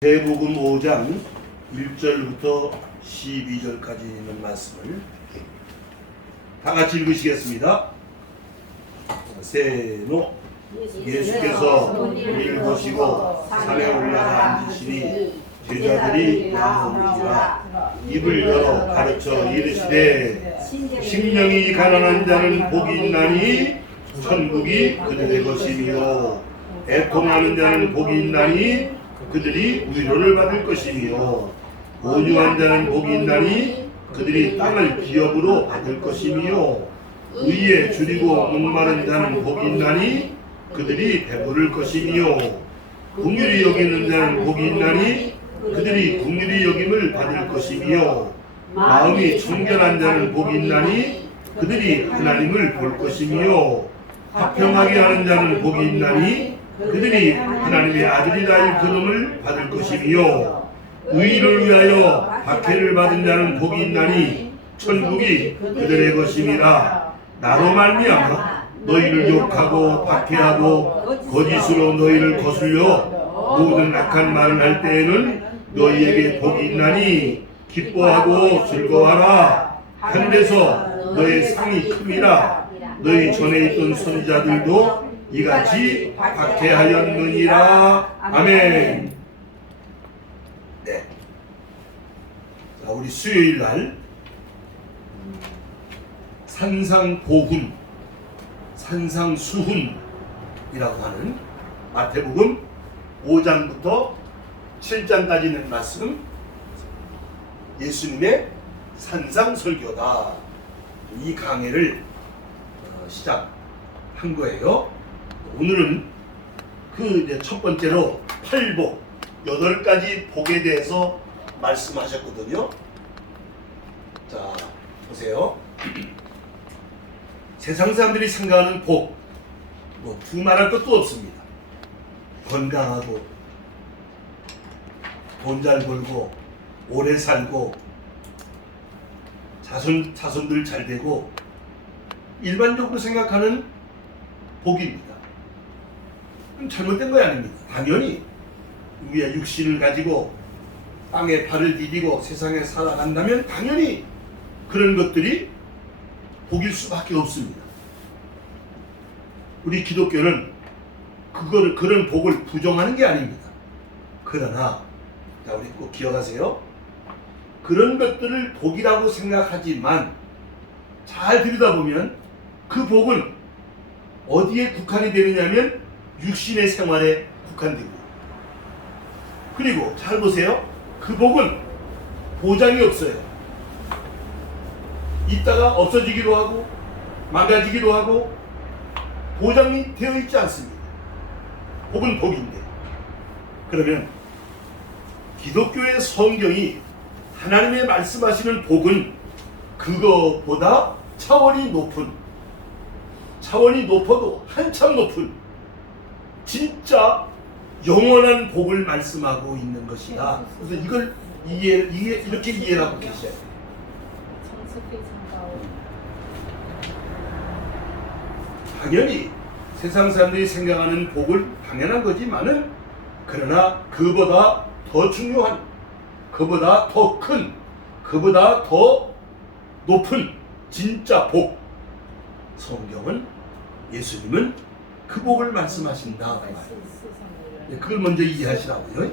대복음 5장 1절부터 12절까지 있는 말씀을 다 같이 읽으시겠습니다. 세노. 예수께서 우리를 보시고 산에 올라가 앉으시니 제자들이 나오니라. 입을 열어 가르쳐 이르시되 심령이 가난한 자는 복이 있나니 천국이 그들의 것이며 애통하는 자는 복이 있나니 그들이 위로를 받을 것이며 온유한 자는 복이 있나니 그들이 땅을 기업으로 받을 것이며 의에 줄이고 목마른 자는 복이 있나니 그들이 배부를 것이며 긍휼히 여기는 자는 복이 있나니 그들이 긍휼히 여김을 받을 것이며 마음이 청결한 자는 복이 있나니 그들이 하나님을 볼 것이며 화평하게 하는 자는 복이 있나니 그들이 하나님의 아들이라 일컬음을 받을 것이며 의를 위하여 박해를 받은 자는 복이 있나니 천국이 그들의 것임이라. 나로 말미암아 너희를 욕하고 박해하고 거짓으로 너희를 거슬려 모든 악한 말을 할 때에는 너희에게 복이 있나니 기뻐하고 즐거워하라. 하늘에서 너의 상이 큼이라. 너희 전에 있던 선지자들도 이같이 박해하였느니라. 아멘. 네. 자, 우리 수요일 날 산상보훈, 산상수훈이라고 하는 마태복음 5장부터 7장까지 있는 말씀, 예수님의 산상설교다. 이 강해를 시작한 거예요. 오늘은 그 첫 번째로 8복, 8가지 복에 대해서 말씀하셨거든요. 자, 보세요. 세상 사람들이 생각하는 복, 뭐 두말할 것도 없습니다. 건강하고, 돈 잘 벌고, 오래 살고, 자손들 잘 되고, 일반적으로 생각하는 복입니다. 잘못된 거 아닙니다. 당연히 우리의 육신을 가지고 땅에 발을 디디고 세상에 살아간다면 당연히 그런 것들이 복일 수밖에 없습니다. 우리 기독교는 그런 복을 부정하는 게 아닙니다. 그러나 자, 우리 꼭 기억하세요. 그런 것들을 복이라고 생각하지만 잘 들여다보면 그 복은 어디에 국한이 되느냐면 육신의 생활에 국한되고, 그리고 잘 보세요. 그 복은 보장이 없어요. 있다가 없어지기도 하고 망가지기도 하고 보장이 되어 있지 않습니다. 복은 복인데, 그러면 기독교의 성경이 하나님의 말씀하시는 복은 그거보다 차원이 높아도 한참 높은 진짜 영원한 복을 말씀하고 있는 것이다. 그래서 이걸 이렇게 이해하고 계셔야 돼요. 당연히 세상 사람들이 생각하는 복을 당연한 거지만은, 그러나 그보다 더 중요한, 그보다 더 큰, 그보다 더 높은 진짜 복, 성경은, 예수님은 그 복을 말씀하신다. 그걸 먼저 이해하시라고요.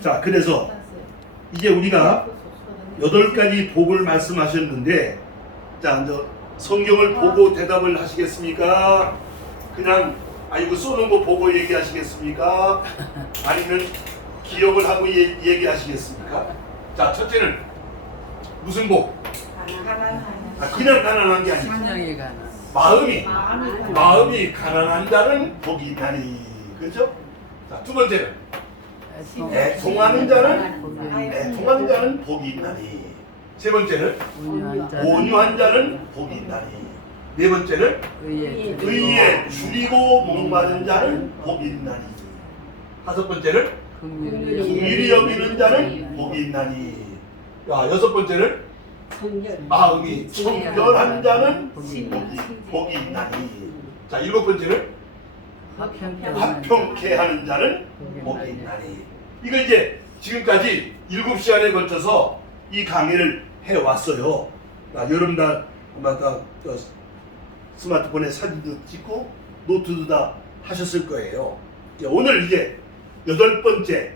자, 그래서 이제 우리가 8가지 복을 말씀하셨는데, 자, 이제 성경을 보고 대답을 하시겠습니까? 그냥 이거 쏘는 거 보고 얘기하시겠습니까? 아니면 기억을 하고 얘기하시겠습니까? 자, 첫째는 무슨 복? 그냥 가난한 게 아니고 마음이 가난한 자는 복이 있나니. 그렇죠? 자, 두 번째는 애통하는 자는 복이 있나니. 세 번째는 온유한 자는 복이 있나니. 네 번째는 의에 줄이고 목마른 자는 복이 있나니. 다섯 번째는 긍휼히 여기는 자는 복이 있나니. 자, 여섯 번째는 마음이 청결한 자는 복이 있나니. 자, 일곱 번째는 화평케 하는 자는 복이 있나니. 이거 이제 지금까지 7시간에 걸쳐서 이 강의를 해왔어요. 여러분들 아마 다 스마트폰에 사진도 찍고 노트도 다 하셨을 거예요. 오늘 이제 여덟 번째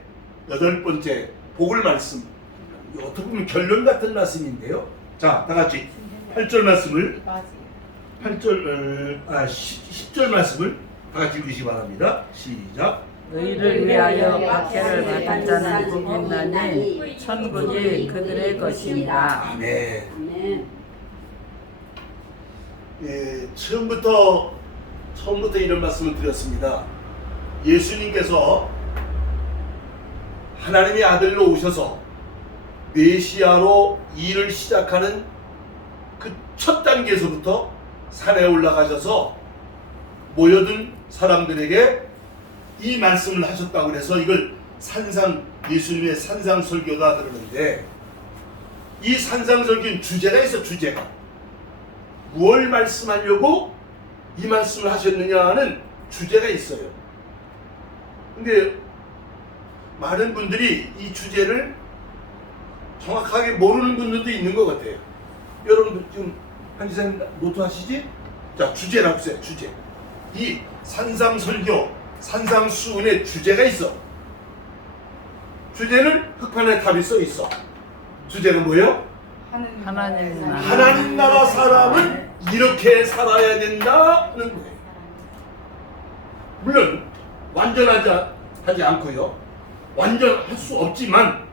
복을 말씀, 어떻게 보면 결론 같은 말씀인데요. 자, 다 같이 8절 말씀을 10절 말씀을 다 같이 읽으시기 바랍니다. 시작. 너희를 위하여 박해를 받은 자는 복이 있나니 천국이 그들의 것이니라. 아멘. 예, 처음부터 이런 말씀을 드렸습니다. 예수님께서 하나님의 아들로 오셔서 메시아로 일을 시작하는 그 첫 단계에서부터 산에 올라가셔서 모여든 사람들에게 이 말씀을 하셨다고 해서 이걸 예수님의 산상설교다 그러는데, 이 산상설교는 주제가 있어. 주제가 무엇을 말씀하려고 이 말씀을 하셨느냐 하는 주제가 있어요. 근데 많은 분들이 이 주제를 정확하게 모르는 분들도 있는 것 같아요. 여러분들 지금 한지사님 노트 하시지? 자, 주제라고 써요. 주제. 이 산상설교, 산상수훈의 주제가 있어. 주제는 흑판에 답이 써 있어. 주제는 뭐예요? 하나님 나라 사람은 이렇게 살아야 된다는 거예요. 물론 완전하지 않고요, 완전할 수 없지만,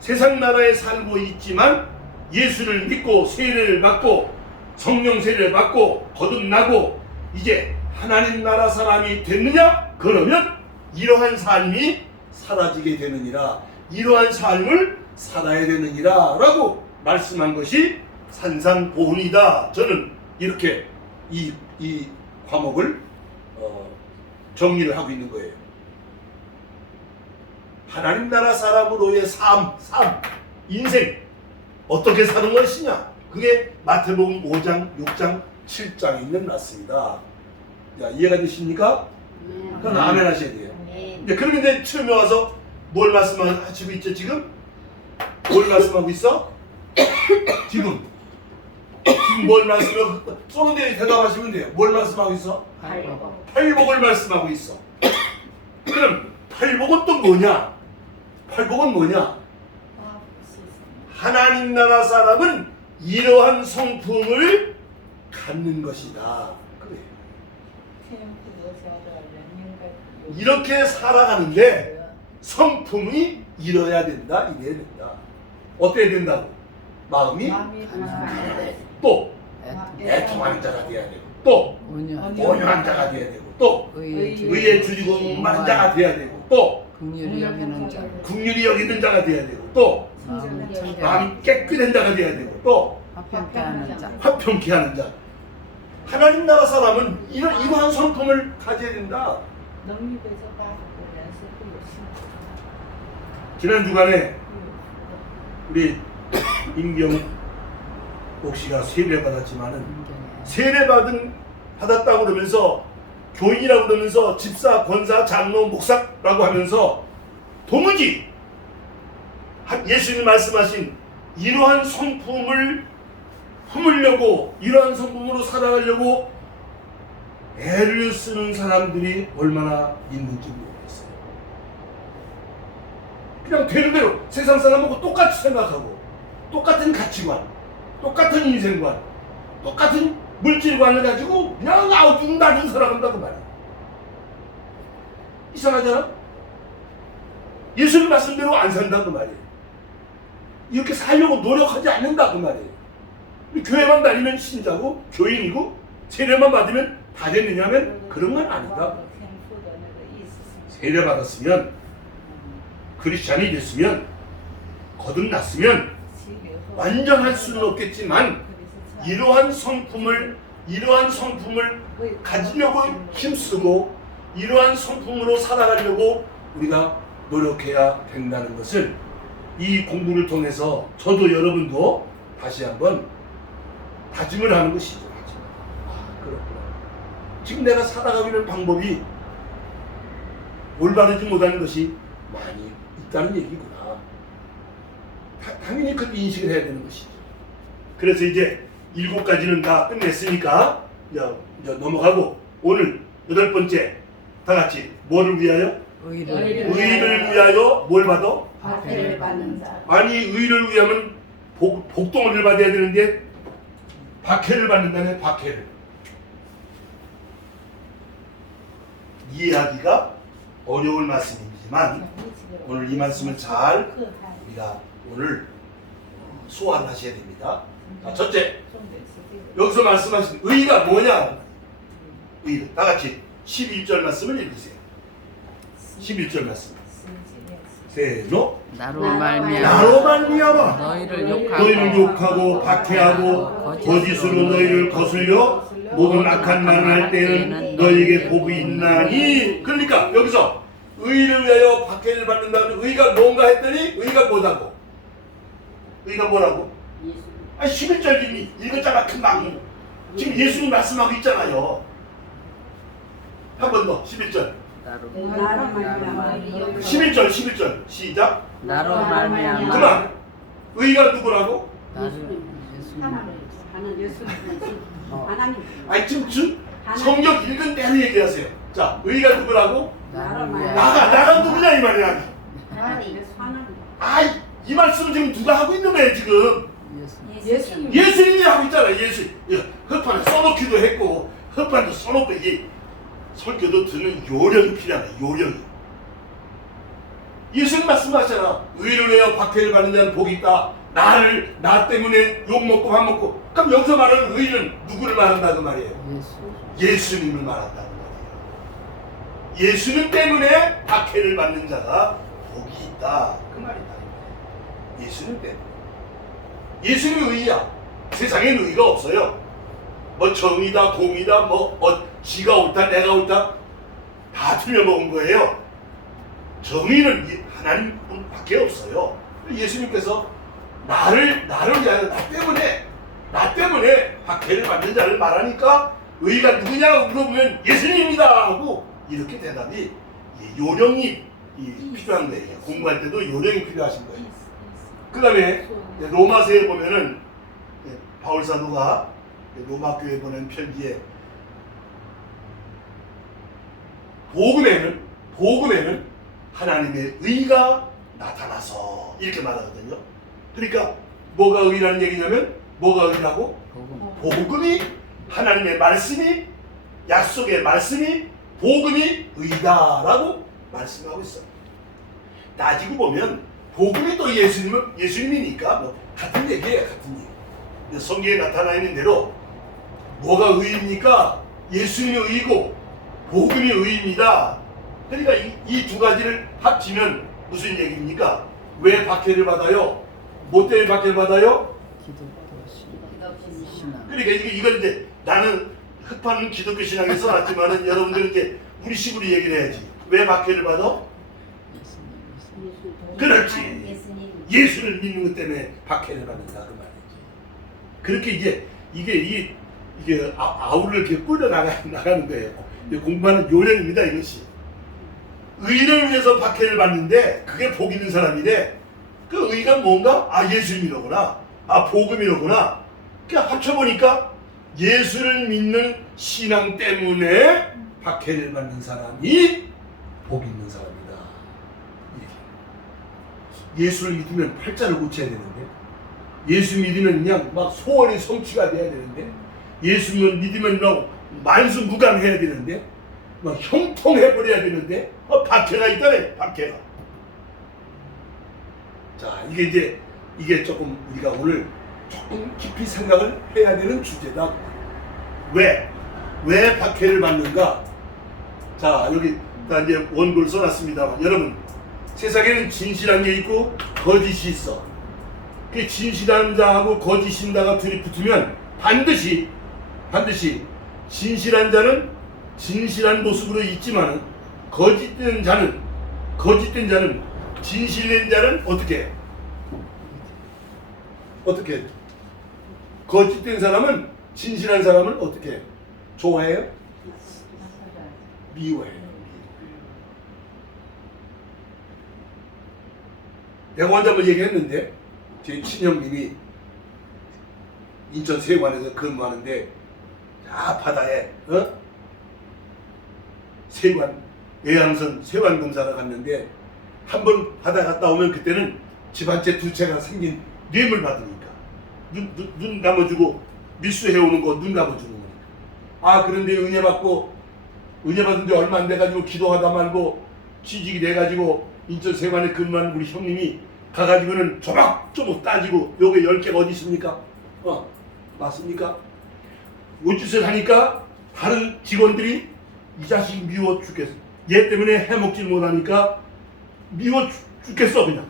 세상 나라에 살고 있지만 예수를 믿고 세례를 받고 성령 세례를 받고 거듭나고 이제 하나님 나라 사람이 됐느냐? 그러면 이러한 삶이 사라지게 되느니라, 이러한 삶을 살아야 되느니라 라고 말씀한 것이 산상보훈이다. 저는 이렇게 이 과목을 정리를 하고 있는 거예요. 하나님 나라 사람으로의 삶, 인생 어떻게 사는 것이냐, 그게 마태복음 5장, 6장, 7장에 있는 말씀이다. 야, 이해가 되십니까? 그럼 아멘 하셔야 돼요. 그러면 이제 처음에 와서 뭘 말씀하시고 있죠? 지금 뭘 말씀하고 있어? 지금 뭘 말씀하고, 쏘는데 대답하시면 돼요. 뭘 말씀하고 있어? 팔복을 말씀하고 있어. 그럼 팔복은 또 뭐냐? 팔복은 뭐냐? 하나님 나라 사람은 이러한 성품을 갖는 것이다. 그래. 이렇게 살아가는데 성품이 이뤄야 된다, 이래야 된다. 어때야 된다고? 마음이 또 애통하는 자가 돼야 되고, 또 온유한 자가 돼야 되고, 또 의에 줄이고 많은 자가 돼야 되고, 또 긍휼히 여기는 자가 돼야 되고, 또 마음이 깨끗한 자가 돼야 되고, 또 화평케 하는 자. 하나님 나라 사람은 이러한 성품을 가져야 된다. 지난 주간에 우리 임경옥 씨가 세례 받았지만은, 받았다고 그러면서 교인이라고 그러면서 집사, 권사, 장로, 목사라고 하면서 도무지 예수님이 말씀하신 이러한 성품을 품으려고, 이러한 성품으로 살아가려고 애를 쓰는 사람들이 얼마나 있는지 모르겠어요. 그냥 되는 대로 세상 사람하고 똑같이 생각하고, 똑같은 가치관, 똑같은 인생관, 똑같은 물질관을 가지고 그냥 아우뚱다중 살아간다고 말이야. 이상하잖아? 예수님 말씀대로 안 산다고 말이에요. 이렇게 살려고 노력하지 않는다고 말이에요. 교회만 다니면 신자고 교인이고 세례만 받으면 다 됐느냐면 그런 건 아니다. 세례 받았으면, 크리스찬이 됐으면, 거듭났으면 완전할 수는 없겠지만 이러한 성품을 가지려고 힘쓰고 이러한 성품으로 살아가려고 우리가 노력해야 된다는 것을 이 공부를 통해서 저도 여러분도 다시 한번 다짐을 하는 것이죠. 그렇구나. 지금 내가 살아가고 있는 방법이 올바르지 못한 것이 많이 있다는 얘기구나. 당연히 그렇게 인식을 해야 되는 것이죠. 그래서 이제 7가지는 다 끝냈으니까 이제 넘어가고 오늘 8번째 다 같이 뭐를 위하여? 의를 위하여 뭘 받아? 박해를 받는 자. 아니 의를 위하면 복동을 받아야 되는데 박해를 받는다네. 박해를 이해하기가 어려운 말씀이지만 오늘 이 말씀을 잘 우리가 오늘 소화하셔야 됩니다. 자, 첫째, 여기서 말씀하신 의가 뭐냐? 의, 다 같이 11절 말씀을 읽으세요. 11절 말씀. 세노 나로 말미암아 나로 말미암아 너희를 욕하고 박해하고 거짓으로 너희를 거슬려 모든 악한 말을 할 때에는 너희에게 복이 있나니. 그러니까 여기서 의를 위하여 박해를 받는다는 의가 뭔가 했더니 의가 뭐라고? 의가 뭐라고? 아니 11절 읽었잖아. 금방 지금 예수님 말씀하고 있잖아요. 한 번 더 11절 나로 11절 시작. 나로 말미암아 그만. 의가 누구라고? 나를 하나님. 아니 지금 성경 읽은 대로 얘기하세요. 자, 의가 누구라고? 나가 누구냐 이 말이야. 아이 이 말씀을 지금 누가 하고 있는 거예요 지금? 예수님이 하고 있잖아. 예수. 흑판에 써놓기도 했고 흑판도 써놓고 이게 설교도 듣는 요령이 필요하다. 요령이. 예수님 말씀하셨잖아. 의를 위하여 박해를 받는 자는 복이 있다. 나 때문에 욕 먹고 밥 먹고. 그럼 여기서 말하는 의는 누구를 말한다는 말이에요? 예수님을 말한다는 말이에요. 예수님 때문에 박해를 받는 자가 복이 있다. 그 말이다. 예수님 때문에. 예수님은 의야. 세상엔 의가 없어요. 뭐 정의다, 공의다, 지가 옳다, 내가 옳다 다 틀려먹은 거예요. 정의는 하나님밖에 없어요. 예수님께서 나를 위하여 나 때문에 박해를 받는 자를 말하니까 의가 누구냐고 물어보면 예수님입니다 하고 이렇게 대답이 요령이 필요한 거예요. 공부할 때도 요령이 필요하신 거예요. 그 다음에 로마서에 보면은 바울 사도가 로마 교회에 보낸 편지에 복음에는 하나님의 의가 나타나서 이렇게 말하거든요. 그러니까 뭐가 의라는 얘기냐면 뭐가 의라고? 복음이 하나님의 말씀이 약속의 말씀이 복음이 의다라고 말씀하고 있어요. 따지고 보면 복음이 또 예수님이니까 뭐 같은 얘기예요. 같은 얘기. 성경에 나타나 있는 대로 뭐가 의입니까? 예수님이 의이고 복음이 의입니다. 그러니까 이 두 가지를 합치면 무슨 얘기입니까? 왜 박해를 받아요? 뭐 때문에 박해를 받아요? 그러니까 이걸 이제 나는 흑판은 기독교 신앙에 써놨지만은 여러분들 이제 우리식으로 얘기를 해야지. 왜 박해를 받아? 그렇지. 예수를 믿는 것 때문에 박해를 받는다 그 말이지. 그렇게 이제 이게 아우를 이렇게 뿌려 나가는 거예요. 공부하는 요령입니다 이것이. 의를 위해서 박해를 받는데 그게 복 있는 사람이래. 그 의가 뭔가? 아 예수님이로구나. 아 복음이로구나. 그냥 합쳐보니까 예수를 믿는 신앙 때문에 박해를 받는 사람이 복 있는 사람이다. 이렇게. 예수를 믿으면 팔자를 고쳐야 되는데, 예수 믿으면 그냥 막 소원이 성취가 돼야 되는데, 예수를 믿으면 막 만수무강해야 되는데, 막 형통해버려야 되는데, 박해가 있다네. 박해가. 자, 이게 조금 우리가 오늘 조금 깊이 생각을 해야 되는 주제다. 왜 박해를 받는가? 자, 여기 다 이제 원고를 써놨습니다. 여러분, 세상에는 진실한 게 있고 거짓이 있어. 그 진실한 자하고 거짓인 자가 둘이 붙으면 반드시 진실한 자는 진실한 모습으로 있지만 거짓된 자는 진실된 자는 어떻게 거짓된 사람은 진실한 사람을 어떻게 좋아해요? 미워해요. 내가 먼저 한번 얘기했는데 제 친형님이 인천 세관에서 근무하는데 바다에 세관 외양선 세관 검사를 갔는데 한 번 바다 갔다 오면 그때는 집 한 채 두 채가 생긴 뇌물 받으니까 눈 감아주고 밀수해오는 거 눈 감아주는 거니까. 그런데 은혜 받은데 얼마 안 돼가지고 기도하다 말고 취직이 돼가지고 인천 세관에 근무하는 우리 형님이 가가지고는 조목조목 따지고 요게 10개가 어디 있습니까? 맞습니까? 옷짓을 하니까 다른 직원들이 이 자식 미워 죽겠어. 얘 때문에 해먹질 못하니까 미워 죽겠어 그냥.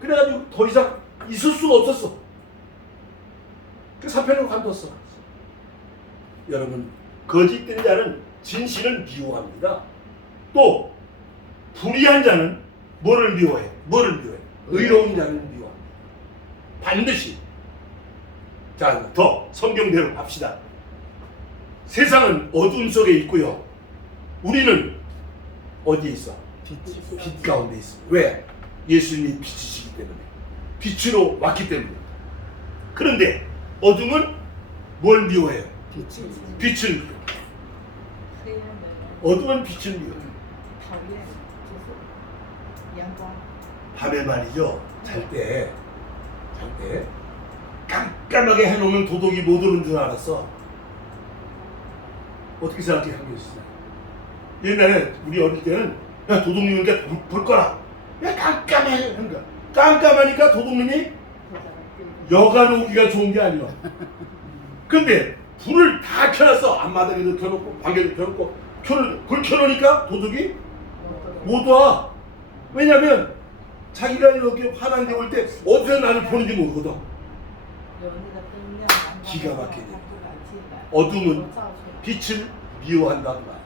그래가지고 더 이상 있을 수가 없었어. 그 사표를 관뒀어. 여러분, 거짓된 자는 진실을 미워합니다. 또 불의한 자는 뭐를 미워해? 의로운 자는 미워합니다. 반드시. 자, 더 성경대로 합시다. 세상은 어둠 속에 있고요. 우리는 어디에 있어? 빛 가운데 있습니다. 왜? 예수님이 빛이시기 때문에. 빛으로 왔기 때문에. 그런데 어둠은 뭘 미워해요? 빛을 미워해요. 어둠은 빛을 미워해요. 밤에 말이죠. 잘 때 깜깜하게 해놓으면 도둑이 못 오는 줄 알았어. 어떻게 생각해? 한 게 있어요. 옛날에 우리 어릴 때는 야 도둑님이니까 불 꺼라. 야 깜깜해. 그러니까 깜깜하니까 도둑님이 여간 오기가 좋은 게 아니야. 근데 불을 다 켜놨어. 앞마당에도 켜놓고 방에도 켜놓고 불 켜놓으니까 도둑이 못 와. 왜냐면 자기가 이렇게 화난 데 올 때 어디서 나를 보는지 모르거든. 기가 막히네. 어둠은 빛을 미워한다고 말합니다.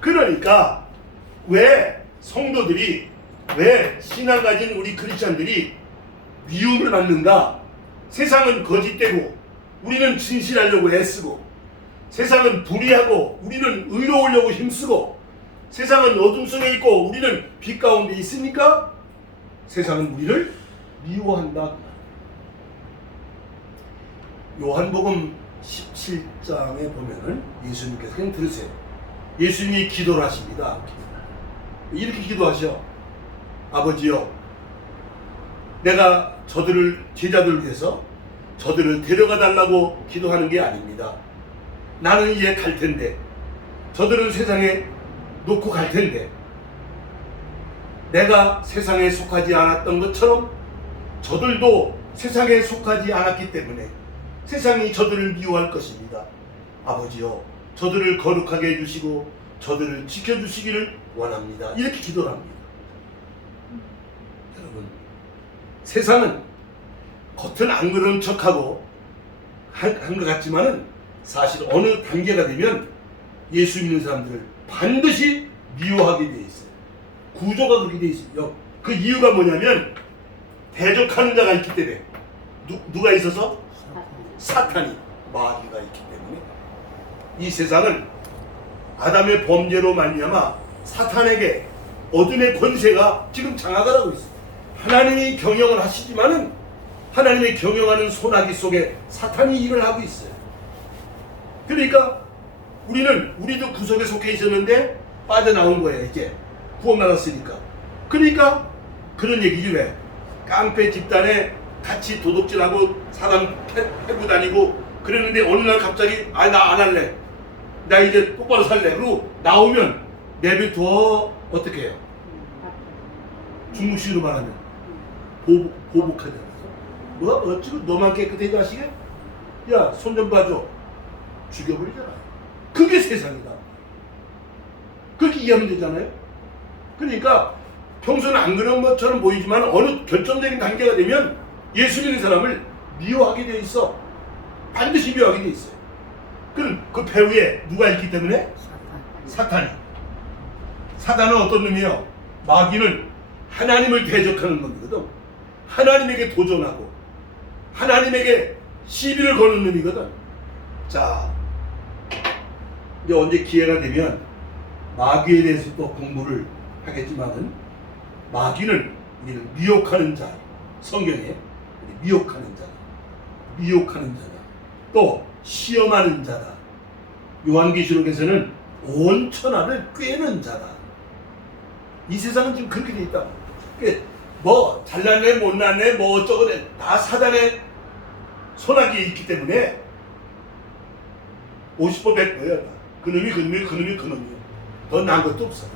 그러니까 왜 성도들이, 왜 신앙 가진 우리 크리스찬들이 미움을 받는가? 세상은 거짓되고 우리는 진실하려고 애쓰고, 세상은 불의하고 우리는 의로우려고 힘쓰고, 세상은 어둠 속에 있고 우리는 빛 가운데 있으니까 세상은 우리를 미워한다. 요한복음 17장에 보면은 예수님께서 그냥 들으세요. 예수님이 기도를 하십니다. 이렇게 기도하셔. 아버지요, 내가 저들을, 제자들을 위해서 저들을 데려가 달라고 기도하는 게 아닙니다. 나는 이제 갈 텐데, 저들은 세상에 놓고 갈 텐데, 내가 세상에 속하지 않았던 것처럼 저들도 세상에 속하지 않았기 때문에 세상이 저들을 미워할 것입니다. 아버지요, 저들을 거룩하게 해주시고 저들을 지켜주시기를 원합니다. 이렇게 기도를 합니다. 여러분, 세상은 겉은 안 그런 척하고 한 것 같지만은 사실 어느 단계가 되면 예수 믿는 사람들을 반드시 미워하게 돼 있어요. 구조가 그렇게 돼 있어요. 그 이유가 뭐냐면 대적하는 자가 있기 때문에. 누가 있어서? 사탄이, 마귀가 있기 때문에. 이 세상은 아담의 범죄로 말미암아 사탄에게 어둠의 권세가 지금 장악을 하고 있어요. 하나님이 경영을 하시지만은 하나님의 경영하는 소나기 속에 사탄이 일을 하고 있어요. 그러니까 우리도 구속에 속해 있었는데 빠져나온 거예요. 이제 구원받았으니까. 그러니까 그런 얘기지. 왜? 깡패 집단에 같이 도둑질하고 사람 패고 다니고 그랬는데 어느 날 갑자기 나 안 할래, 나 이제 똑바로 살래, 그리고 나오면 내비둬. 어떻게 해요? 중국식으로 말하면 보복하잖아. 뭐 어찌고 너만 깨끗해져 하시게? 야, 손 좀 봐줘. 죽여버리잖아. 그게 세상이다. 그렇게 이해하면 되잖아요. 그러니까 평소는 안 그런 것처럼 보이지만 어느 결정적인 단계가 되면 예수 믿는 사람을 미워하게 돼 있어. 반드시 미워하게 돼 있어요. 그럼 그 배후에 누가 있기 때문에? 사탄이. 사탄은 어떤 놈이에요? 마귀는 하나님을 대적하는 놈이거든. 하나님에게 도전하고 하나님에게 시비를 거는 놈이거든. 자, 이제 언제 기회가 되면 마귀에 대해서 또 공부를 하겠지만은 마귀는 우리는 미혹하는 자, 성경에 미혹하는 자다, 미혹하는 자다, 또 시험하는 자다. 요한계시록에서는 온 천하를 꿰는 자다. 이 세상은 지금 그렇게 돼 있다. 뭐 잘났네 못났네 뭐 어쩌고래 다 사단의 손아귀에 있기 때문에 50보 100보야. 그놈이 그놈이야. 더 나은 것도 없어.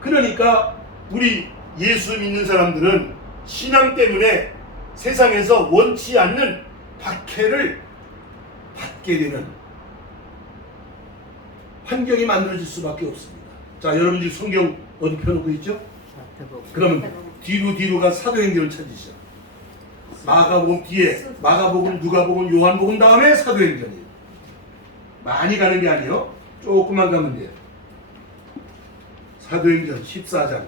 그러니까 우리 예수 믿는 사람들은 신앙 때문에 세상에서 원치 않는 박해를 받게 되는 환경이 만들어질 수밖에 없습니다. 자, 여러분 지금 성경 어디 펴놓고 있죠? 그러면 뒤로 가 사도행전을 찾으시죠. 마가복음 뒤에 마가복음, 누가복음, 요한복음 다음에 사도행전이에요. 많이 가는 게 아니에요. 조금만 가면 돼요. 사도행전 14장.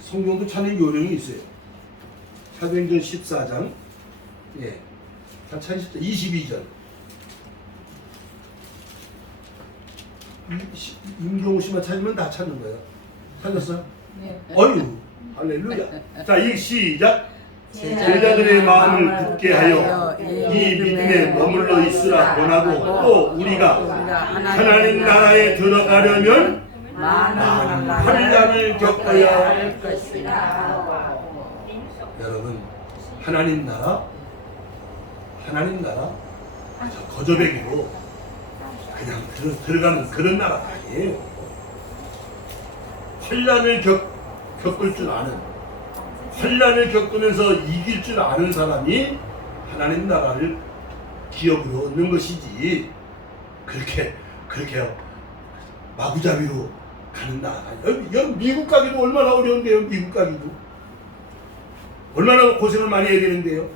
성경도 찾는 요령이 있어요. 사도행전 14장. 예. 다 찾으셨죠? 22절. 임경호 씨만 찾으면 다 찾는 거예요. 찾았어? 네. 어유, 할렐루야. 자, 이 시작. 제자들의 마음을 굳게 하여 이 믿음에 머물러 있으라 권하고 또 우리가 하나님 나라에 들어가려면 많은 환난을 겪어야 할 것이다. 여러분, 하나님 나라 아주 거저배기로 그냥 들어가는 그런 나라가 아니에요. 환난을 겪을 줄 아는, 환난을 겪으면서 이길 줄 아는 사람이 하나님 나라를 기업으로 얻는 것이지, 그렇게 마구잡이로 가는 나라가 아니에요. 여러분, 미국 가기도 얼마나 어려운데요. 미국 가기도 얼마나 고생을 많이 해야 되는데요.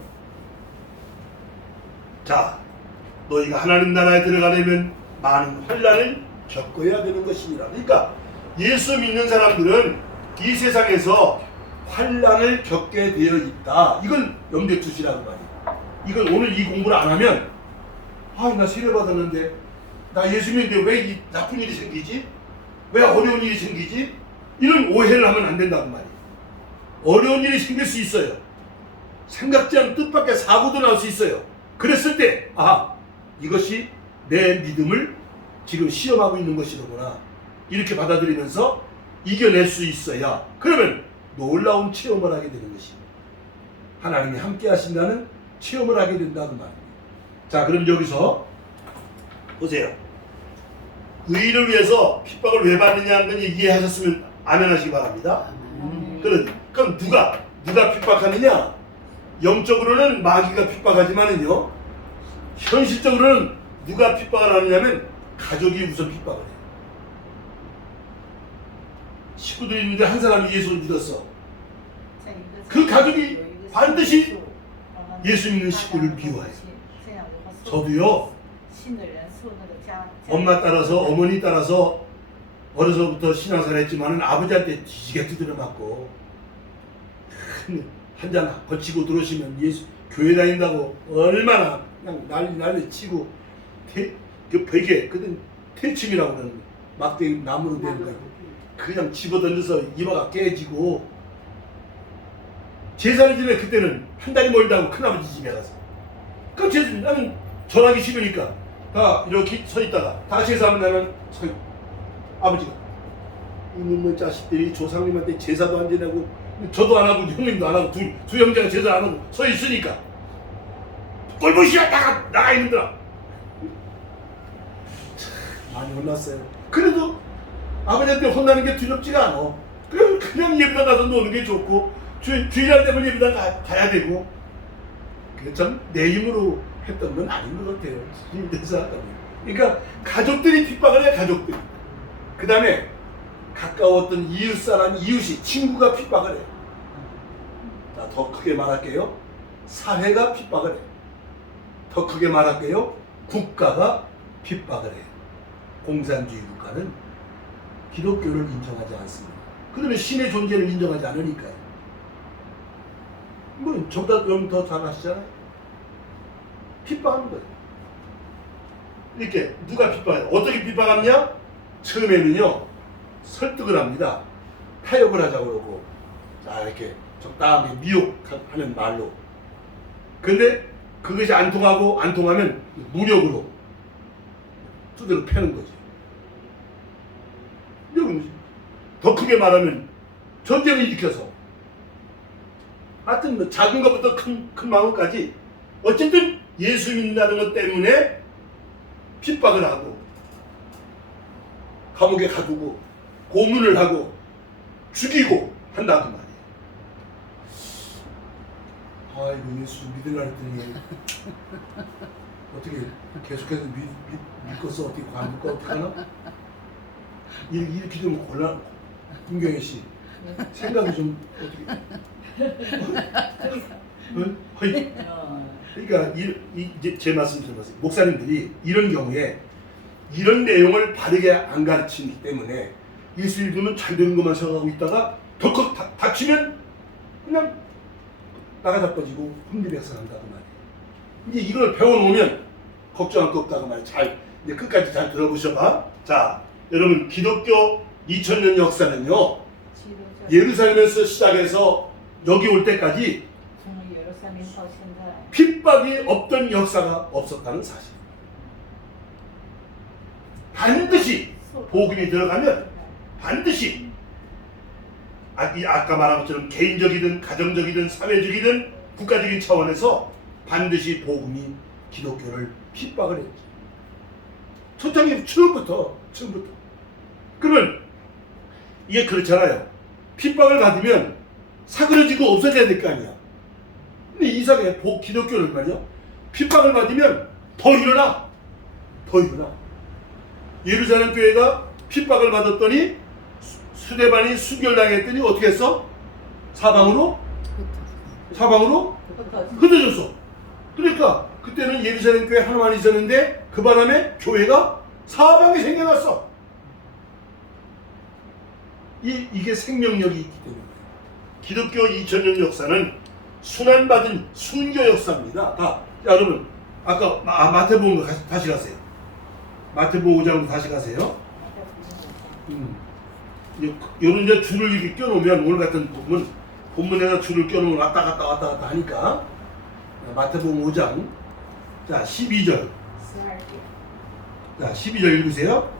자, 너희가 하나님 나라에 들어가려면 많은 환난을 겪어야 되는 것이니라. 그러니까 예수 믿는 사람들은 이 세상에서 환난을 겪게 되어 있다. 이걸 염두에 두시라고 말이에요. 이걸 오늘 이 공부를 안 하면, 나 세례 받았는데 나 예수 믿는데 왜 이 나쁜 일이 생기지? 왜 어려운 일이 생기지? 이런 오해를 하면 안 된다고 말이에요. 어려운 일이 생길 수 있어요. 생각지 않은 뜻밖의 사고도 날 수 있어요. 그랬을 때 이것이 내 믿음을 지금 시험하고 있는 것이로구나, 이렇게 받아들이면서 이겨낼 수 있어야, 그러면 놀라운 체험을 하게 되는 것입니다. 하나님이 함께 하신다는 체험을 하게 된다는 말입니다. 자, 그럼 여기서 보세요. 의를 위해서 핍박을 왜 받느냐 하는 건 이해하셨으면 아멘 하시기 바랍니다. 그럼 누가 핍박하느냐? 영적으로는 마귀가 핍박하지만은요, 현실적으로는 누가 핍박을 하느냐면 가족이 우선 핍박을 해요. 식구들이 있는데 한 사람이 예수를 믿었어. 그 가족이 반드시 예수 믿는 식구를 미워해요. 저도요, 엄마 따라서, 어머니 따라서 어려서부터 신앙생활 했지만은 아버지한테 뒤지게 두드려 맞고, 한 잔 거치고 들어오시면 예수 교회 다닌다고 얼마나 그냥 난리 치고, 그 베개, 그땐 태침이라고 그러는 거예요. 막대기 나무로 된 거 그냥 집어던져서 이마가 깨지고, 제사를 지내 그때는 한 달이 멀다고 큰아버지 집에 가서, 그럼 나는 전하기 싫으니까 다 이렇게 서 있다가 다 제사하면 나는 서 있고, 아버지가 이놈의 자식들이 조상님한테 제사도 안 지내고 저도 안 하고 형님도 안 하고 두 형제가 제사 안 하고 서 있으니까 꼴보시야 나가 있는더라. 많이 혼났어요. 그래도 아버지한테 혼나는 게 두렵지가 않아. 그냥 예배당 가서 노는 게 좋고, 주일날 되면 예배당 가야 되고, 그게 참 내 힘으로 했던 건 아닌 것 같아요. 그러니까 가족들이 핍박을 해, 가족들이. 그 다음에 가까웠던 이웃이, 친구가 핍박을 해. 자, 더 크게 말할게요. 사회가 핍박을 해. 더 크게 말할게요. 국가가 핍박을 해. 공산주의 국가는 기독교를 인정하지 않습니다. 그러면 신의 존재를 인정하지 않으니까요. 뭐 저보다 여러분 더 잘 아시잖아요. 핍박하는 거예요. 이렇게 누가 핍박해요? 어떻게 핍박하냐? 처음에는요 설득을 합니다. 타협을 하자고 그러고 자 이렇게 적당하게 미혹하는 말로. 근데 그것이 안 통하고 안 통하면 무력으로 두드려 패는 거지. 여러분 더 크게 말하면 전쟁을 일으켜서 하여튼 뭐 작은 것부터 큰 마음까지 어쨌든 예수 믿는다는 것 때문에 핍박을 하고 감옥에 가두고 고문을 하고 죽이고 한다고 말이에요. 아이고 예수 믿으려 했더니 어떻게 계속해서 믿고서 어떻게 관둘까 어떡하나? 이렇게 좀 곤란. 김경혜 씨 생각이 좀 어떻게? 그러니까 이제 제 말씀 들어보세요. 목사님들이 이런 경우에 이런 내용을 바르게 안 가르치기 때문에 예수 믿으면 잘 되는 것만 생각하고 있다가 덜컥 닥치면 그냥 나가 자빠지고 혼비백산한다고 말이에요. 이제 이걸 배워놓으면 걱정할 거 없다고 말이에요. 잘 이제 끝까지 잘 들어보셔봐. 자, 여러분 기독교 2000년 역사는요 예루살렘에서 시작해서 여기 올 때까지 핍박이 없던 역사가 없었다는 사실. 반드시 복음이 들어가면 반드시 아까 말한 것처럼 개인적이든 가정적이든 사회적이든 국가적인 차원에서 반드시 복음이 기독교를 핍박을 했죠. 초창기 처음부터. 그러면 이게 그렇잖아요. 핍박을 받으면 사그러지고 없어져야 될 거 아니야. 근데 이상해. 기독교는 말이요. 핍박을 받으면 더 일어나. 예루살렘 교회가 핍박을 받았더니 수데반이 순결당했더니 어떻게 했어? 사방으로 흩어졌어. 그러니까 그때는 예루살렘 교회 하나만 있었는데 그 바람에 교회가 사방에 생겨났어. 이게 생명력이 있기 때문에 기독교 2000년 역사는 순환받은 순교 역사입니다. 자, 여러분 아까 마태복음 다시 가세요. 마태복음 5장으로 다시 가세요. 요런 이제 줄을 이렇게 껴놓으면 오늘 같은 본문에다 줄을 껴놓으면 왔다 갔다 하니까 마태복음 5장 자 12절 자 12절 읽으세요.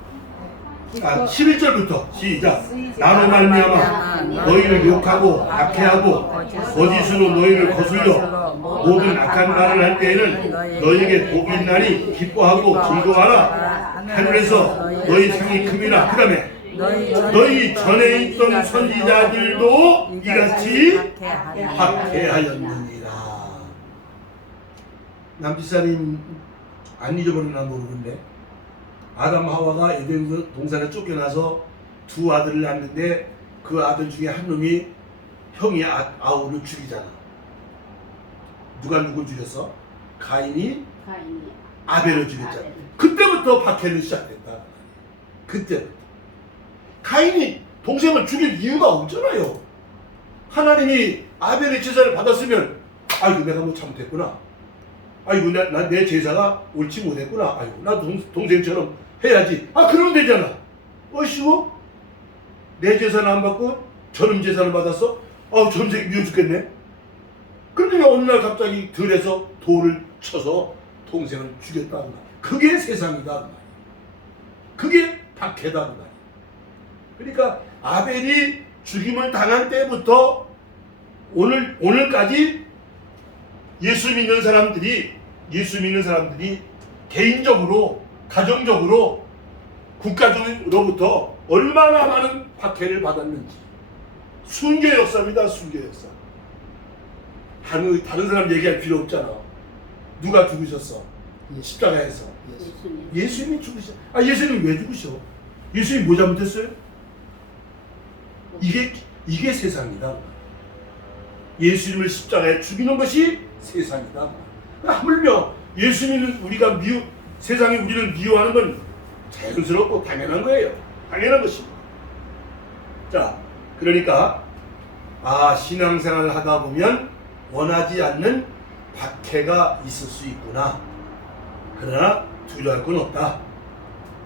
11절부터 시작. 나로 말미암아 너희를 욕하고 박해하고 거짓으로 너희를 거슬려 모든 악한 말을 할 때에는 너희에게 복이 있나니 기뻐하고 즐거워하라. 하늘에서 너희 상이 큼이라. 그 다음에 너희 전에 있던 선지자들도 이같이 박해하였느니라. 남지사님 안 잊어버리나 모르는데 아담 하와가 에덴 동산에 쫓겨나서 두 아들을 낳는데 그 아들 중에 한 놈이 형이 아우를 죽이잖아. 누가 누굴 죽였어? 가인이 아벨을 죽였잖아. 그때부터 박해는 시작됐다. 그때부터. 가인이 동생을 죽일 이유가 없잖아요. 하나님이 아벨의 제사를 받았으면 아이고 내가 뭐 잘못했구나. 아이고 내 제사가 옳지 못했구나. 아이고 나 동생처럼 해야지. 그러면 되잖아. 어이씨고 내 제사는 안 받고 저놈 제사를 받았어? 저놈 새끼 미워 죽겠네. 그러니까 어느 날 갑자기 들에서 돌을 쳐서 동생을 죽였다는 말. 그게 세상이다. 그게 박해다. 말. 그러니까 아벨이 죽임을 당한 때부터 오늘까지 예수 믿는 사람들이 개인적으로 가정적으로 국가적으로부터 얼마나 많은 박해를 받았는지. 순교 역사입니다. 순교 역사. 다른 사람 얘기할 필요 없잖아. 누가 죽으셨어? 십자가에서. 예수님이 죽으셨어. 예수님 왜 죽으셔? 예수님 뭐 잘못했어요? 이게 세상이다. 예수님을 십자가에 죽이는 것이 세상이다. 하물며 예수 믿는 세상이 우리를 미워하는 건 자연스럽고 당연한 거예요. 당연한 것입니다. 자, 그러니까 신앙생활을 하다 보면 원하지 않는 박해가 있을 수 있구나. 그러나 두려워할 건 없다.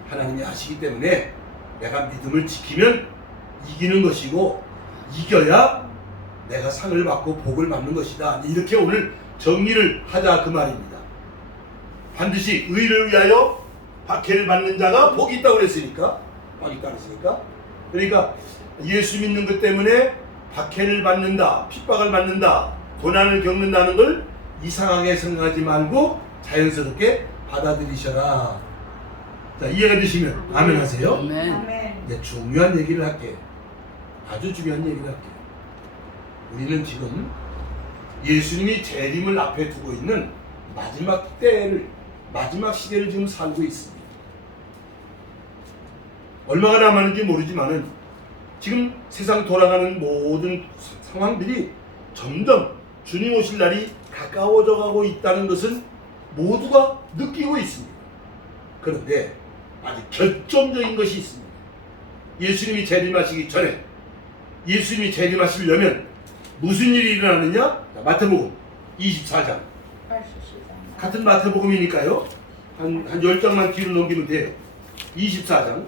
하나님이 아시기 때문에 내가 믿음을 지키면 이기는 것이고 이겨야 내가 상을 받고 복을 받는 것이다. 이렇게 오늘 정리를 하자 그 말입니다. 반드시 의를 위하여 박해를 받는 자가 복이 있다고 그랬으니까, 복이 있다고 그랬으니까, 그러니까 예수 믿는 것 때문에 박해를 받는다, 핍박을 받는다, 고난을 겪는다는 걸 이상하게 생각하지 말고 자연스럽게 받아들이셔라. 자, 이해가 되시면 아멘 하세요. 아멘. 네, 중요한 얘기를 할게. 아주 중요한 얘기를 할게. 우리는 지금 예수님이 재림을 앞에 두고 있는 마지막 때를, 마지막 시대를 지금 살고 있습니다. 얼마가 남았는지 모르지만은 지금 세상 돌아가는 모든 상황들이 점점 주님 오실 날이 가까워져 가고 있다는 것은 모두가 느끼고 있습니다. 그런데 아주 결정적인 것이 있습니다. 예수님이 재림하시기 전에, 예수님이 재림하시려면 무슨 일이 일어나느냐? 자, 마태복음 24장. 같은 마태복음이니까요. 한 10장만 뒤로 넘기면 돼요. 24장.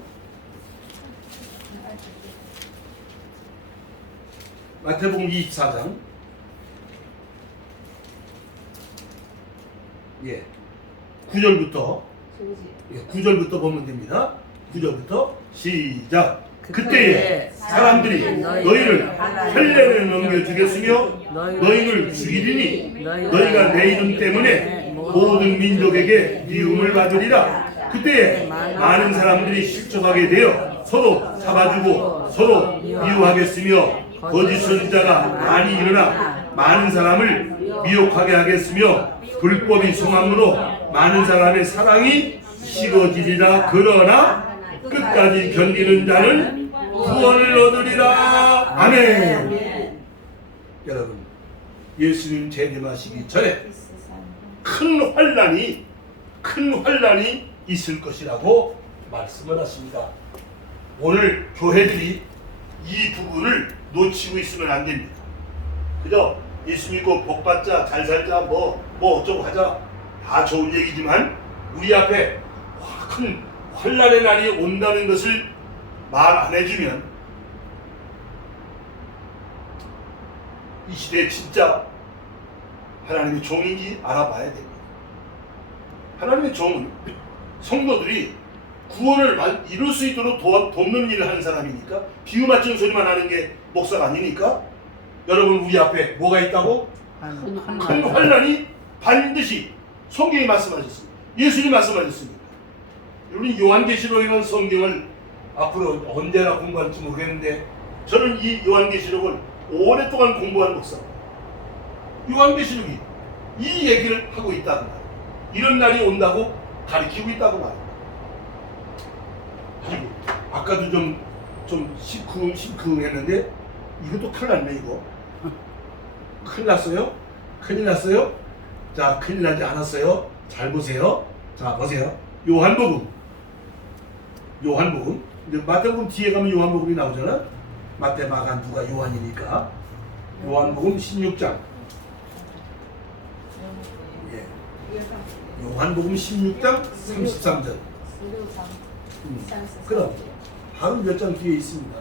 마태복음 24장. 예. 9절부터. 예, 9절부터 보면 됩니다. 9절부터 시작. 그때에 사람들이 너희를 헬레에 넘겨주겠으며 너희를 죽이리니 너희가 내 이름 때문에 모든 민족에게 미움을 받으리라. 그때에 많은 사람들이 실족하게 되어 서로 잡아주고 서로 미워하겠으며 거짓 선지자가 많이 일어나 많은 사람을 미혹하게 하겠으며 불법이 성함으로 많은 사람의 사랑이 식어지리라. 그러나 끝까지 견디는 자는 구원을 얻으리라. 아멘. 여러분, 예수님 재림하시기 전에 큰 환난이 있을 것이라고 말씀을 하십니다. 오늘 교회들이 이 부분을 놓치고 있으면 안 됩니다. 그죠? 예수 믿고 복 받자, 잘 살자, 뭐 어쩌고 하자, 다 좋은 얘기지만 우리 앞에 큰 환난의 날이 온다는 것을 말 안 해주면 이 시대에 진짜 하나님의 종인지 알아봐야 됩니다. 하나님의 종은 성도들이 구원을 이룰 수 있도록 돕는 일을 하는 사람이니까, 비유 맞춘 소리만 하는 게 목사가 아니니까. 여러분, 우리 앞에 뭐가 있다고? 큰 환난이 반드시 성경이 말씀하셨습니다. 예수님이 말씀하셨습니다. 우리 요한계시록에 있는 성경을 앞으로 언제나 공부할지 모르겠는데 저는 이 요한계시록을 오랫동안 공부한 목사입니다. 요한계시록이 이 얘기를 하고 있다는 말, 이런 날이 온다고 가리키고 있다고 말입니다. 그리고 아까도 좀 심쿵했는데 이것도 큰일 났네. 이거 큰일 났어요? 큰일 났어요? 자, 큰일 나지 않았어요. 잘 보세요. 자, 보세요. 요한복음 이제 마태복음 뒤에 가면 요한복음이 나오잖아. 마태, 마가, 누가, 요한이니까. 요한복음 16장. 예. 요한복음 16장 33절. 그럼 바로 몇 장 뒤에 있습니다.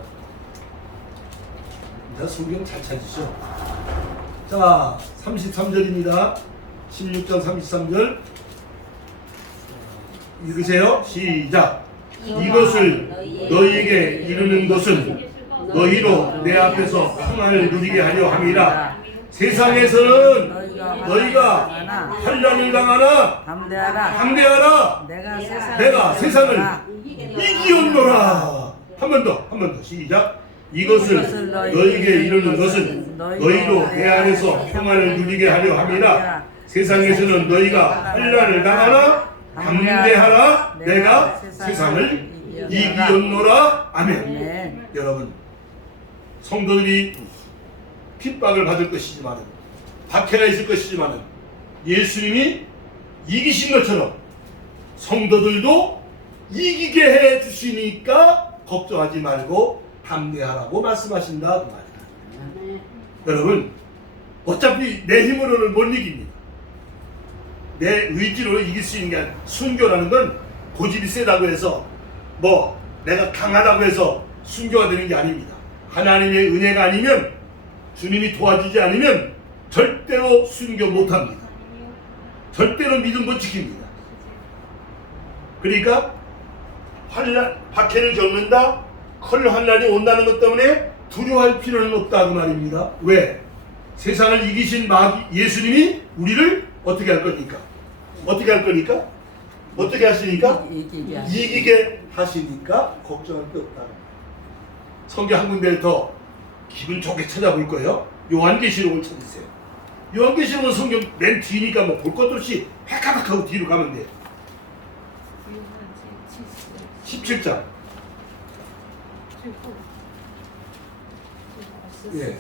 자, 성경 잘 찾으시죠. 자, 33절입니다. 16장 33절. 읽으세요. 시작. 이것을 너희에게 이르는 것은 너희로 내 앞에서 평안을 누리게 하려 함이라. 세상에서는 너희가 환난을 당하나 담대하라. 내가 세상을 이기었노라. 한 번 더 시작. 이것을 너희에게 이르는 것은 너희로 내 안에서 평안을 누리게 하려 함이라. 세상에서는 너희가 환난을 당하나 담대하라. 내가 세상을 이기었노라. 아멘. 여러분, 성도들이 핍박을 받을 것이지만, 박해가 있을 것이지만, 예수님이 이기신 것처럼 성도들도 이기게 해 주시니까 걱정하지 말고 담대하라고 말씀하신다 그 말이다. 여러분, 어차피 내 힘으로는 못 이깁니다. 내 의지로 이길 수 있는 게 아니라 순교라는 건 고집이 세다고 해서 뭐 내가 강하다고 해서 순교가 되는 게 아닙니다. 하나님의 은혜가 아니면 주님이 도와주지 않으면 절대로 순교 못합니다. 절대로 믿음 못 지킵니다. 그러니까 환난, 박해를 겪는다, 큰 환난이 온다는 것 때문에 두려워할 필요는 없다 그 말입니다. 왜? 세상을 이기신 예수님이 우리를 어떻게 할 겁니까? 어떻게 할 거니까? 어떻게 하시니까? 이기게 하시니까 걱정할 게 없다. 성경 한 군데를 더 기분 좋게 찾아볼 거예요. 요한계시록을 찾으세요. 요한계시록은 성경 맨 뒤니까 뭐 볼 것도 없이 획가닥 하고 뒤로 가면 돼요. 17장. 예.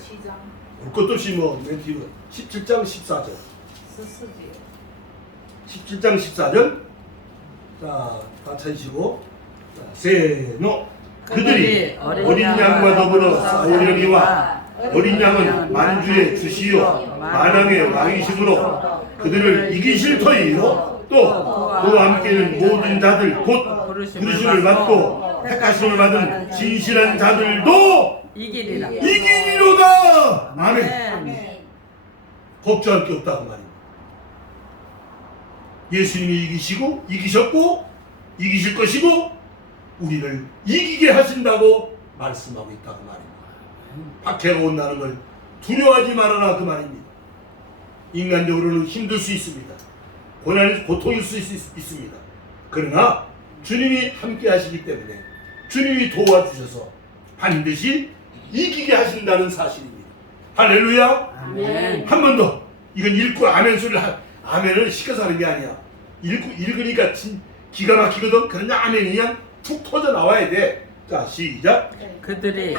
볼 것도 없이 뭐 맨 뒤로 17장 14절. 17장 14절. 자, 다 찾으시고. 자, 세노. 그들이 어린 양과 더불어 싸우려니와 어린 양은 만주의 주시요 만왕의 왕이심으로 그들을 이기실 터이요 또 그와 함께는 모든 자들 곧 부르심을 받고 택하심을 받은 진실한 자들도 이기리로다. 아멘. 걱정할 게 없다고 말입니다. 예수님이 이기시고 이기셨고 이기실 것이고 우리를 이기게 하신다고 말씀하고 있다고 말입니다. 박해가 온다는 걸 두려워하지 말아라 그 말입니다. 인간적으로는 힘들 수 있습니다. 고통일 수 있습니다. 그러나 주님이 함께 하시기 때문에 주님이 도와주셔서 반드시 이기게 하신다는 사실입니다. 할렐루야. 아멘. 한 번 더. 이건 읽고 아멘 소리를 아멘을 시켜서 하는 게 아니야. 읽으니까 기가 막히거든. 그러냐 아멘이 그냥 툭 터져 나와야 돼. 자, 시작. 그들이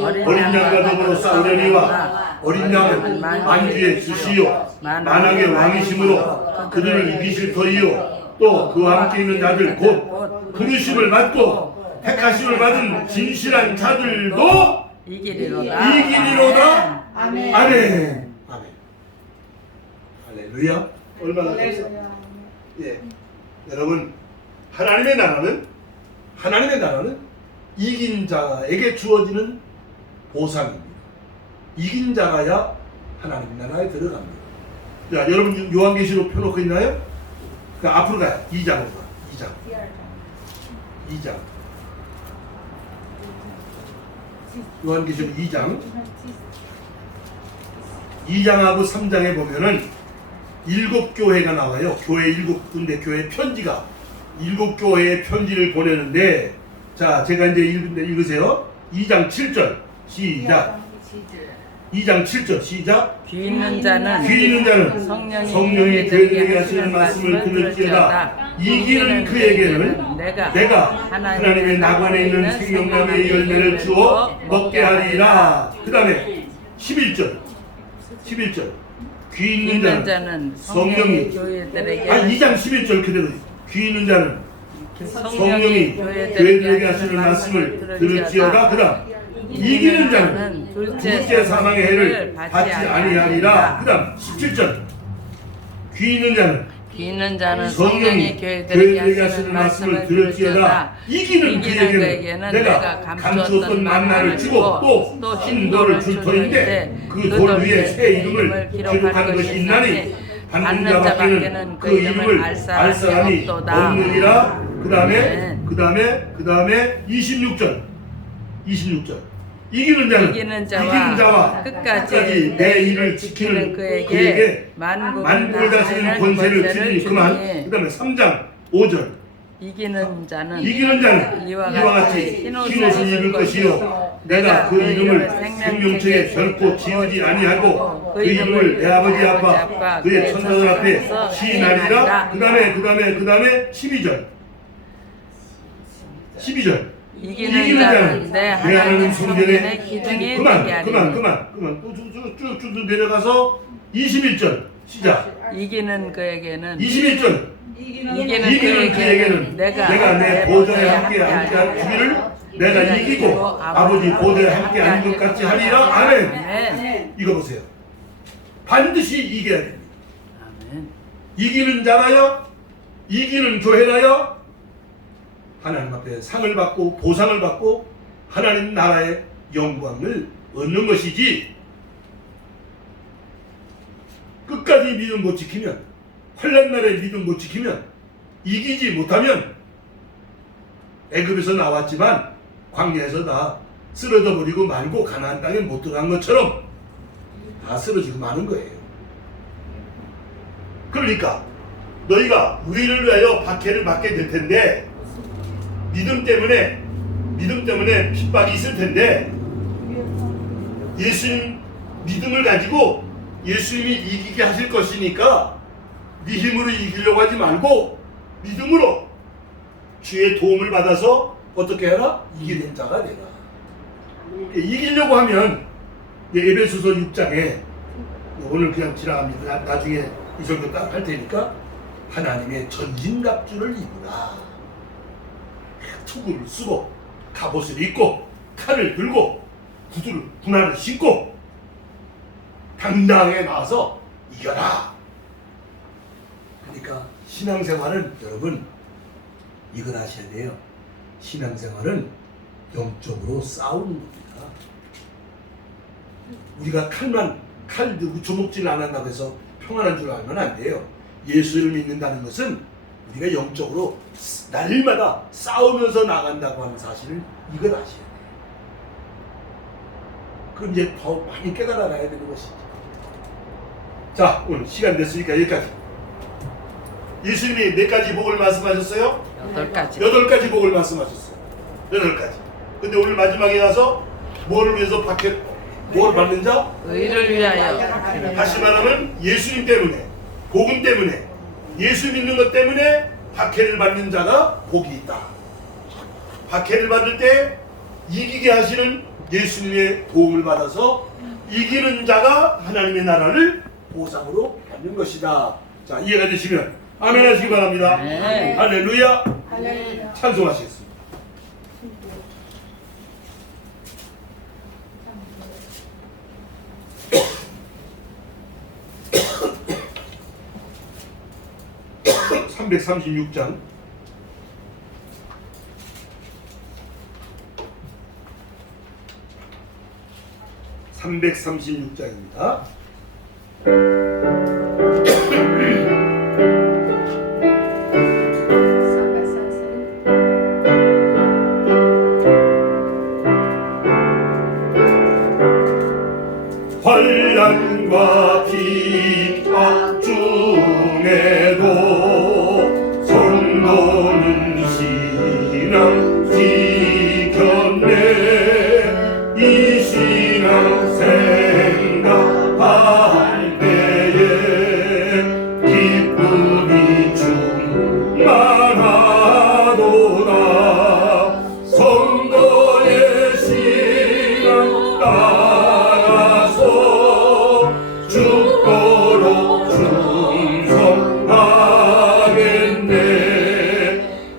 어린 양과 더불어 싸우려니와 어린 양은 만주의 주시요 만왕의 왕이심으로 그들을 이기실 터이요 또 그와 함께 있는 자들 곧 부르심을 받고 택하심을 받은 진실한 자들도 이기리로다. 아멘. 아멘. 아멘. 할렐루야. 얼마나 감사합니다. 예. 여러분, 하나님의 나라는 이긴 자에게 주어지는 보상입니다. 이긴 자라야 하나님 나라에 들어갑니다. 자, 여러분 요한계시록 펴놓고 있나요? 그 앞으로 가요. 2장으로 가. 2장. 요한계시록 2장. 2장하고 3장에 보면은 7교회가 나와요. 교회 7군데 교회 편지가 7교회의 편지를 보내는데, 자, 제가 이제 읽으세요. 2장 7절 시작. 2장 7절 시작. 귀 있는 자는 성령이 교회들에게 하시는 말씀을 들을지어다. 이기는 그에게는 내가 하나님의 나관에 있는 생명나무의 열매를 주어 먹게 하리라. 그 다음에 11절 귀 있는 자는 성령이 교회들에게 2장 11절 그대로 귀 있는 자는 성령이 교회들에게 하시는 말씀을 들을지어다. 그 다음 이기는 자는 둘째 사망의 해를 받지 아니하리라. 그 다음 17절 귀 있는 자는 성령이 교회들에게 하시는 말씀을 들을지어다. 이기는 그에게는 내가 감추었던 만나를 주고 또 흰돌을 줄 터인데 그 돌 위에 새 이름을 기록한 것이 있나니 받는 자밖에는 그 이름을 알 사람이 없느니라. 그 다음에 26절 이기는 자와 끝까지 내 일을 지키는 그에게 만국을 다스리는 권세를 주니. 그만. 그 다음에 3장 5절 이기는 자는 이와 같이 흰 옷을 입을 것이요 내가 그 이름을 생명책에 결코 지우지 아니하고 그 이름을 내 아버지 앞과 그의 천사들 앞에 시인하리라. 그 다음에 12절 이기는 자는 내 하나님 성전의 기둥이 되게 하리니. 그만 쭉 내려가서 21절 시작. 이기는 그에게는 21절 이기는 그에게는 내가 내 보좌에 함께 앉아 주기를 내가 이기고 아버지 보좌에 함께 앉은 것 같이 하리라. 아멘. 이거 보세요. 반드시 이겨야 됩니다. 아멘. 이기는 자라요, 이기는 교회라요, 하나님 앞에 상을 받고 보상을 받고 하나님 나라의 영광을 얻는 것이지, 끝까지 믿음 못 지키면, 환난 날에 믿음 못 지키면, 이기지 못하면, 애굽에서 나왔지만 광야에서 다 쓰러져 버리고 말고 가나안 땅에 못 들어간 것처럼 다 쓰러지고 마는 거예요. 그러니까 너희가 의를 위하여 박해를 받게 될 텐데, 믿음 때문에 핍박이 있을 텐데, 예수님 믿음을 가지고 예수님이 이기게 하실 것이니까 네 힘으로 이기려고 하지 말고 믿음으로 주의 도움을 받아서 어떻게 해라? 이기는 자가 되라. 이기려고 하면 에베소서 6장에, 오늘 그냥 지나갑니다. 나중에 이 정도 딱 할 테니까, 하나님의 전진갑주를 입으라. 투구를 쓰고 갑옷을 입고 칼을 들고 구두를 군화를 신고 당당하게 나와서 이겨라. 그러니까 신앙생활은 여러분 이걸 아셔야 돼요. 신앙생활은 영적으로 싸우는 겁니다. 우리가 칼 들고 주먹질 안 한다고 해서 평안한 줄 알면 안 돼요. 예수를 믿는다는 것은 우리가 영적으로 날마다 싸우면서 나간다고 하는 사실을 이걸 아셔야 돼요. 그럼 이제 더 많이 깨달아가야 되는 것이죠. 자, 오늘 시간 됐으니까 여기까지. 예수님이 몇 가지 복을 말씀하셨어요? 8가지. 8가지 복을 말씀하셨어요. 8가지. 근데 오늘 마지막에 가서 뭐를 위해서 뭘 받는 자? 의를 위하여 박해를 다시 말하면 예수님 때문에, 복음 때문에, 예수 믿는 것 때문에 박해를 받는 자가 복이 있다. 박해를 받을 때 이기게 하시는 예수님의 도움을 받아서 이기는 자가 하나님의 나라를 보상으로 받는 것이다. 자, 이해가 되시면 아멘 하시기 바랍니다. 네. 할렐루야. 할렐루야. 찬송하시겠습니다. (336장) (336장입니다) 환난과 핍박 중에도 성도는 신앙 지켰네. 이 신앙 생각할 때에 기쁨이 충만하도다. 성도의 신앙 따라서 죽도록 충성하겠네.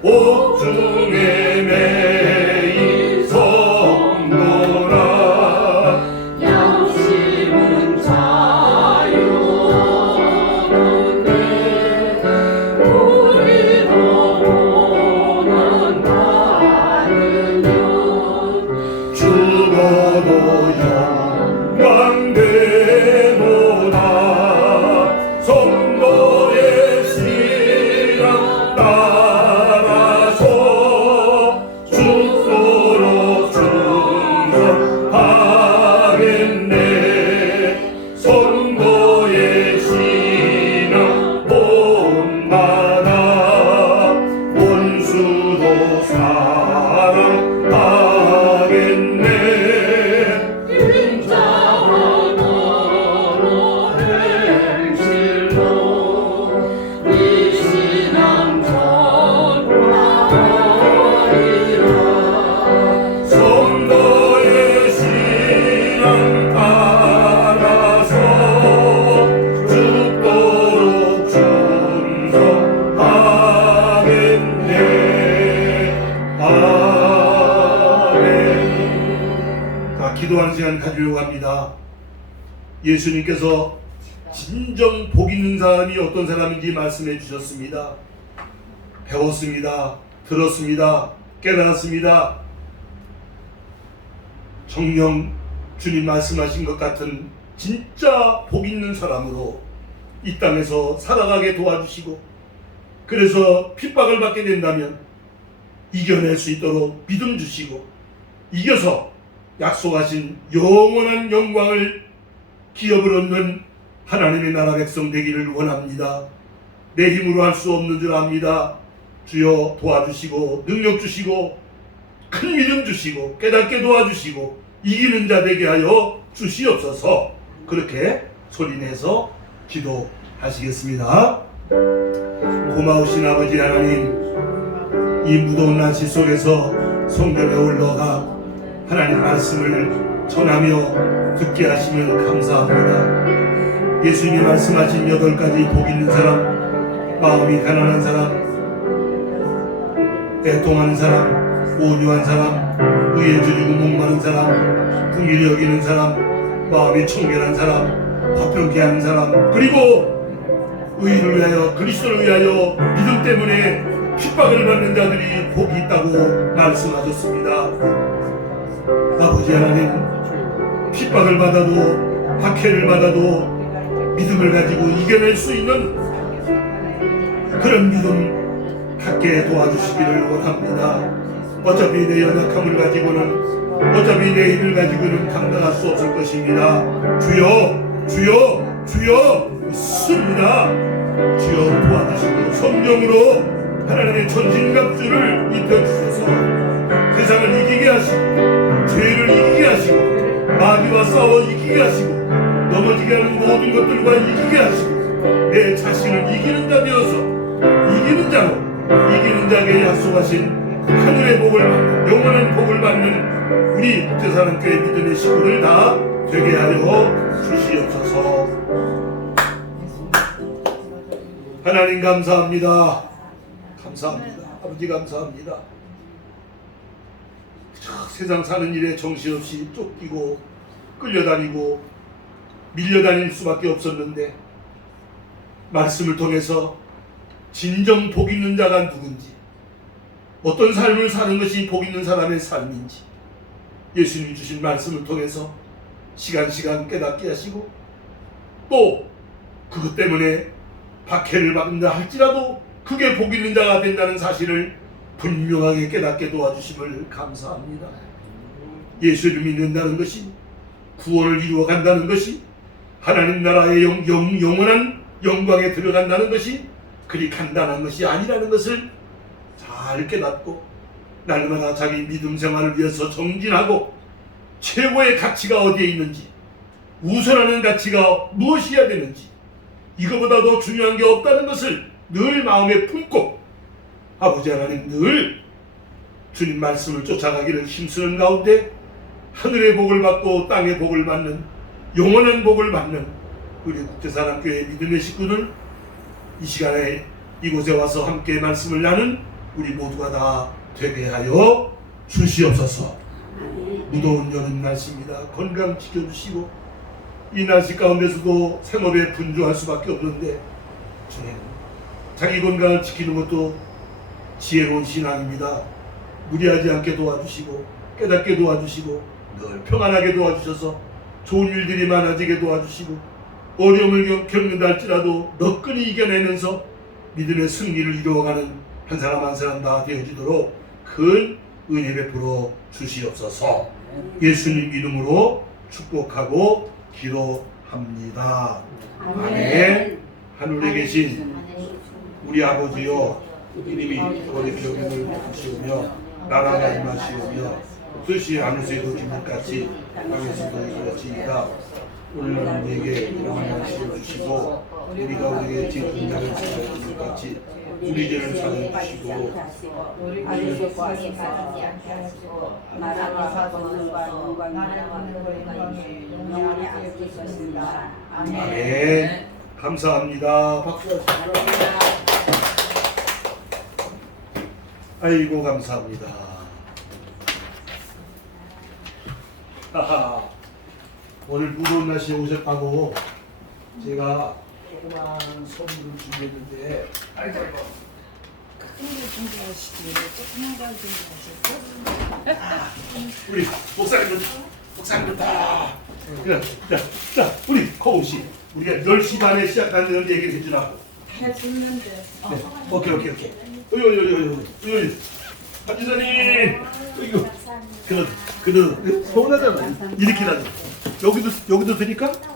옥중에 매일 성도라. 양심은 자유로운데 우리도 고난 받으면 죽어도 영광되도다. 성도의 신앙 따라서 죽도록 충성하겠네. 성도의 신앙 본받아 원수도 사랑하겠네. 인자와 너로 행실로 이 신앙 전하리라. 성도의 신앙 따라서 죽도록 충성하겠네. 아멘. 자, 기도하는 시간 가지려고 합니다. 예수님께서 진정 복 있는 사람이 어떤 사람인지 말씀해 주셨습니다. 배웠습니다. 들었습니다. 깨달았습니다. 정녕 주님 말씀하신 것 같은 진짜 복 있는 사람으로 이 땅에서 살아가게 도와주시고, 그래서 핍박을 받게 된다면 이겨낼 수 있도록 믿음 주시고, 이겨서 약속하신 영원한 영광을 기업을 얻는 하나님의 나라 백성 되기를 원합니다. 내 힘으로 할 수 없는 줄 압니다. 주여 도와주시고 능력 주시고 큰 믿음 주시고 깨닫게 도와주시고 이기는 자 되게 하여 주시옵소서. 그렇게 소리내서 기도하시겠습니다. 고마우신 아버지 하나님, 이 무더운 날씨 속에서 성전에 올라가 하나님 말씀을 전하며 듣게 하시면 감사합니다. 예수님이 말씀하신 8가지 복 있는 사람, 마음이 가난한 사람, 애통하는 사람, 온유한 사람, 의에 줄이고 목마른 사람, 긍휼히 여기는 사람, 마음이 청결한 사람, 화평케 하는 사람, 그리고 의를 위하여, 그리스도를 위하여 믿음 때문에 핍박을 받는 자들이 복이 있다고 말씀하셨습니다. 아버지 하나님, 핍박을 받아도 박해를 받아도 믿음을 가지고 이겨낼 수 있는 그런 믿음 갖게 도와주시기를 원합니다. 어차피 내 연약함을 가지고는, 어차피 내 힘을 가지고는 감당할 수 없을 것입니다. 주여, 주여, 주여 믿습니다. 주여 도와주시고 성령으로 하나님의 전신갑주를 입혀주셔서 세상을 이기게 하시고 죄를 이기게 하시고 마귀와 싸워 이기게 하시고 넘어지게 하는 모든 것들과 이기게 하시고 내 자신을 이기는 자 되어서 이기는 자로, 이기는 자에게 약속하신 하늘의 복을 받는, 영원한 복을 받는 우리 국제사랑교회 믿음의 식구들 다 되게 하여 주시옵소서. 하나님 감사합니다. 감사합니다. 아버지 감사합니다. 세상 사는 일에 정신없이 쫓기고 끌려다니고 밀려다닐 수밖에 없었는데 말씀을 통해서 진정 복 있는 자가 누군지, 어떤 삶을 사는 것이 복 있는 사람의 삶인지 예수님이 주신 말씀을 통해서 시간 깨닫게 하시고, 또 그것 때문에 박해를 받는다 할지라도 그게 복 있는 자가 된다는 사실을 분명하게 깨닫게 도와주심을 감사합니다. 예수를 믿는다는 것이, 구원을 이루어간다는 것이, 하나님 나라의 영원한 영광에 들어간다는 것이 그리 간단한 것이 아니라는 것을 잘 깨닫고 날마다 자기 믿음 생활을 위해서 정진하고 최고의 가치가 어디에 있는지, 우선하는 가치가 무엇이어야 되는지, 이거보다 더 중요한 게 없다는 것을 늘 마음에 품고 아버지 하나님 늘 주님 말씀을 쫓아가기를 힘쓰는 가운데 하늘의 복을 받고 땅의 복을 받는, 영원한 복을 받는 우리 국제사랑교회 믿음의 식구들, 이 시간에 이곳에 와서 함께 말씀을 나눈 우리 모두가 다 되게 하여 주시옵소서. 무더운 여름 날씨입니다. 건강 지켜주시고 이 날씨 가운데서도 생업에 분주할 수밖에 없는데 주님, 자기 건강을 지키는 것도 지혜로운 신앙입니다. 무리하지 않게 도와주시고 깨닫게 도와주시고 늘 평안하게 도와주셔서 좋은 일들이 많아지게 도와주시고 어려움을 겪는다 할지라도 너끈히 이겨내면서 믿음의 승리를 이루어가는 한 사람 한 사람 다 되어지도록 큰 은혜 베풀어 주시옵소서. 예수님 이름으로 축복하고 기도합니다. 아멘. 하늘에 계신 우리 아버지여, 이름이 거룩히 여김을 베푸시오며 나라가 임하시오며 뜻이 하늘에도 기록같이 땅에서도 이루어지이다. 오늘 우리에게 일용할 것을 주시고 우리가 우리에게 지은 자를 사하여 줄 같이 우리 죄를 사하여 주시고 우리를 구하시지 않으시고 나라와 권능과 영광이 영원히 앞질 것입니다. 아멘. 감사합니다. 박수. 아이고 감사합니다. 하하. 오늘 무더운 날씨에 오셨다고 제가 조그만 선물을 준비했는데 아이고 우리 목사님들 다 그래 자 우리 거우 씨 우리가 10시 반에 시작한다는 얘기를 해주라고 해줬는데. 오케이 한지사님 이거 그래도 서운하잖아 이렇게라도 여기도 드릴까?